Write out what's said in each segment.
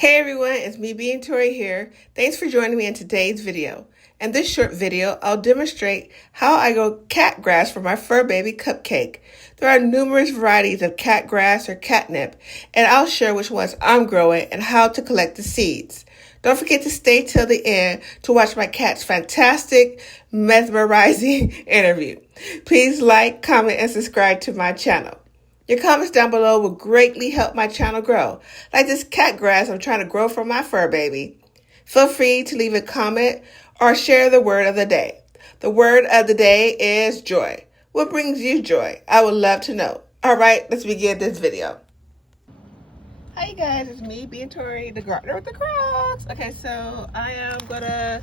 Hey everyone, it's me being Tori here. Thanks for joining me in today's video. In this short video, I'll demonstrate how I grow cat grass for my fur baby Cupcake. There are numerous varieties of cat grass or catnip, and I'll share which ones I'm growing and how to collect the seeds. Don't forget to stay till the end to watch my cat's fantastic, mesmerizing interview. Please like, comment, and subscribe to my channel. Your comments down below will greatly help my channel grow, like this cat grass I'm trying to grow for my fur baby. Feel free to leave a comment or share the word of the day. The word of the day is joy. What brings you joy? I would love to know. All right, let's begin this video. Hi you guys, it's me being Tori, the gardener with the Crocs. Okay, so I am gonna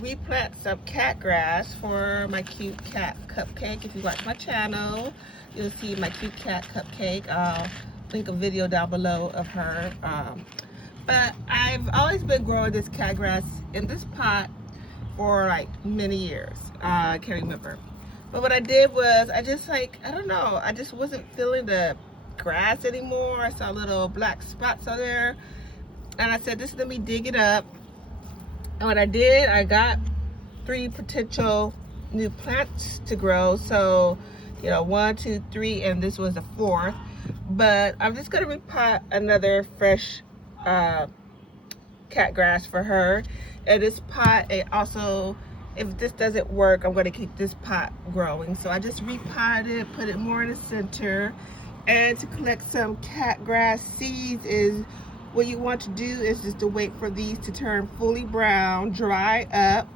replant some cat grass for my cute cat Cupcake. If you watch my channel, you'll see my cute cat Cupcake. I'll link a video down below of her. But I've always been growing this cat grass in this pot for like many years. I can't remember. But what I did was I just I don't know, I just wasn't feeling the grass anymore. I saw little black spots on there. And I said, let me dig it up. And what I did, I got 3 potential new plants to grow. So, 1, 2, 3, and this was the 4th. But I'm just gonna repot another fresh cat grass for her. And this pot, it also, if this doesn't work, I'm gonna keep this pot growing. So I just repotted it, put it more in the center. And to collect some cat grass seeds is, what you want to do is just to wait for these to turn fully brown, dry up,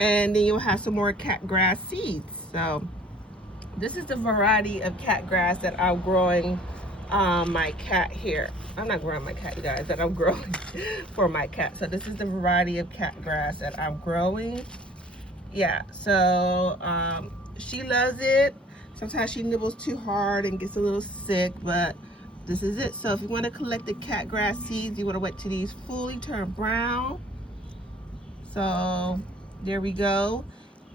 and then you'll have some more cat grass seeds. So this is the variety of cat grass that I'm growing my cat here. I'm not growing my cat, you guys, that I'm growing for my cat. So this is the variety of cat grass that I'm growing. Yeah, so she loves it. Sometimes she nibbles too hard and gets a little sick, but this is it. So if you want to collect the cat grass seeds, you want to wait till these fully turn brown. So there we go.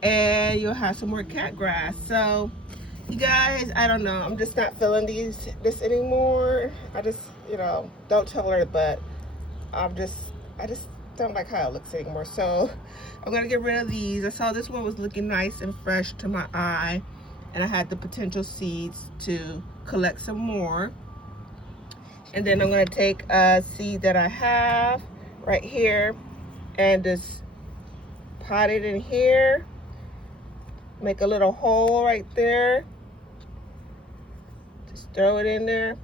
And you'll have some more cat grass. So you guys, I don't know, I'm just not feeling this anymore. I just, don't tell her, but I just don't like how it looks anymore. So I'm gonna get rid of these. I saw this one was looking nice and fresh to my eye, and I had the potential seeds to collect some more. And then I'm gonna take a seed that I have right here and just pot it in here. Make a little hole right there. Just throw it in there.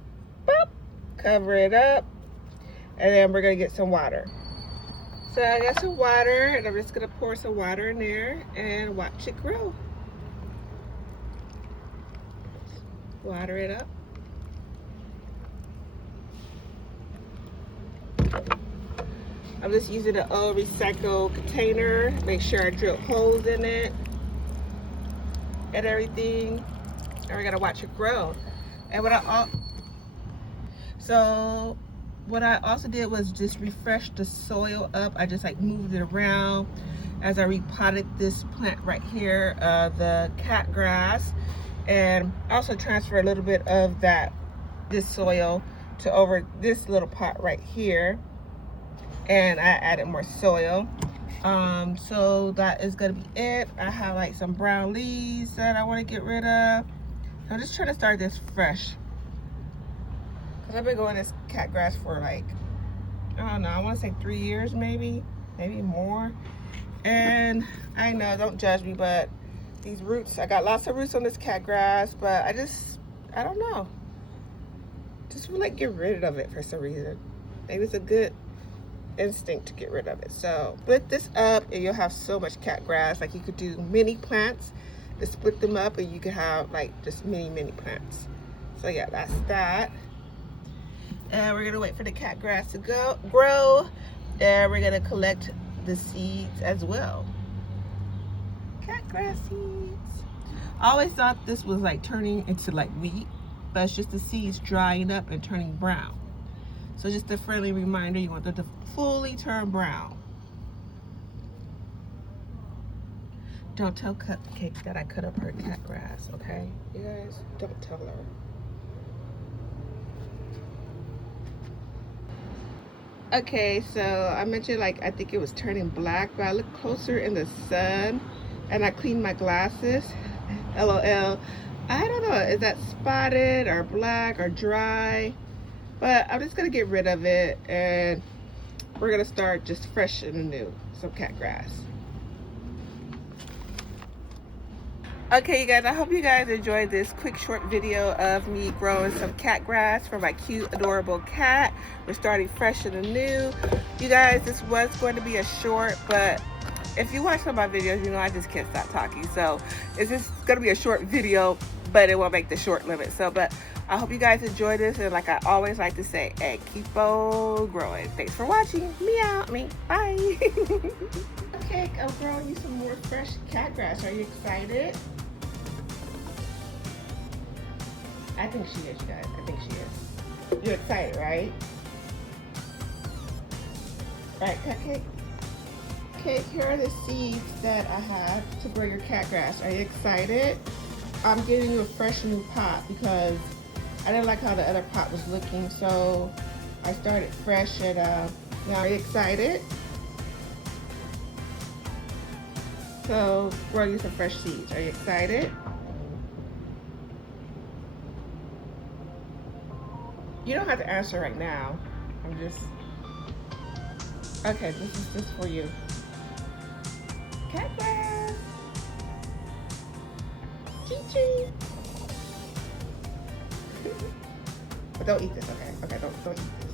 Boop. Cover it up. And then we're gonna get some water. So I got some water, and I'm just gonna pour some water in there and watch it grow. Water it up. I'm just using an old recycled container. Make sure I drill holes in it and everything. And we're gonna watch it grow. And what I also did was just refresh the soil up. I just moved it around as I repotted this plant right here, the cat grass, and also transfer a little bit of this soil to over this little pot right here. And I added more soil. So that is gonna be it. I have some brown leaves that I want to get rid of. I'm just trying to start this fresh, because I've been growing this cat grass for I don't know, I want to say 3 years, maybe more. And I know, don't judge me, but these roots, I got lots of roots on this cat grass, but I don't know, just feel like get rid of it for some reason. Maybe it's a good instinct to get rid of it. So split this up and you'll have so much cat grass. You could do mini plants to split them up, and you could have just mini plants. So yeah, that's that. And we're gonna wait for the cat grass to grow, and we're gonna collect the seeds as well. Cat grass seeds. I always thought this was turning into wheat, but it's just the seeds drying up and turning brown. So just a friendly reminder, you want them to fully turn brown. Don't tell Cupcake that I cut up her cat grass, okay? You guys, don't tell her. Okay, so I mentioned like I think it was turning black, but I looked closer in the sun and I cleaned my glasses. LOL. I don't know, is that spotted or black or dry? But I'm just gonna get rid of it and we're gonna start just fresh and anew. Some cat grass. Okay, you guys, I hope you guys enjoyed this quick short video of me growing some cat grass for my cute, adorable cat. We're starting fresh and anew. You guys, this was going to be a short, but if you watch some of my videos, you know I just can't stop talking. So it's just going to be a short video, but it won't make the short limit. So, but I hope you guys enjoy this. And like I always like to say, hey, keep on growing. Thanks for watching. Meow. Bye. Okay, I'm growing you some more fresh cat grass. Are you excited? I think she is, you guys. I think she is. You're excited, right? Right, Cupcake? Okay, here are the seeds that I have to grow your cat grass. Are you excited? I'm getting you a fresh new pot because I didn't like how the other pot was looking, so I started fresh and now are you excited? So, grow you some fresh seeds. Are you excited? You don't have to answer right now. I'm just... Okay, this is just for you. Cat grass! Chee-chee! But don't eat this, okay? Okay, don't eat this.